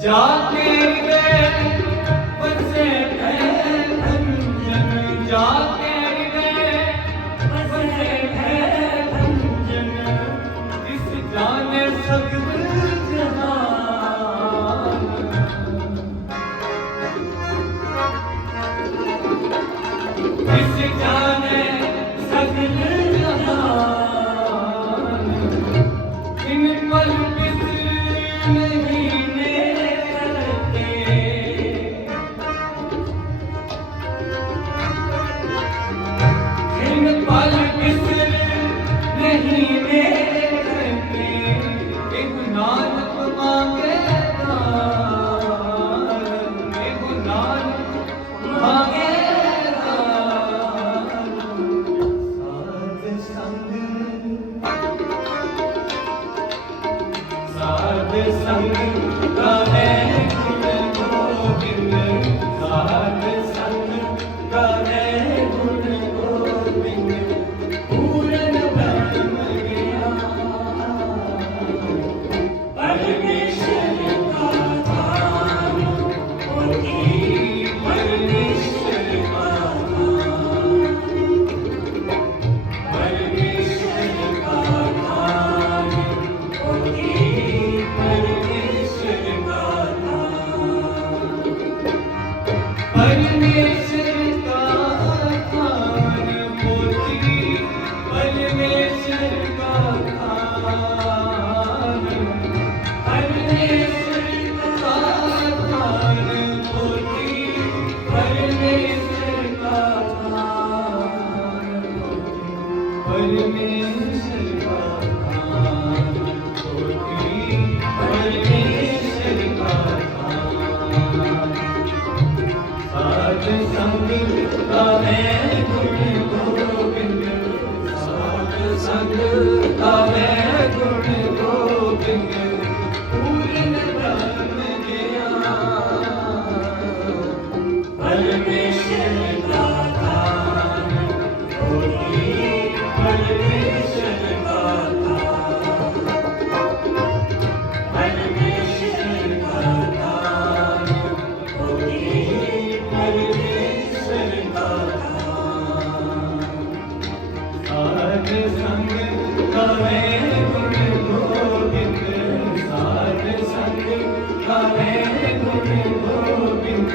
Sick down there, sucking संग का Hare Krishna आज संग कहे कुछ सके हमें तुम्हें गोविंद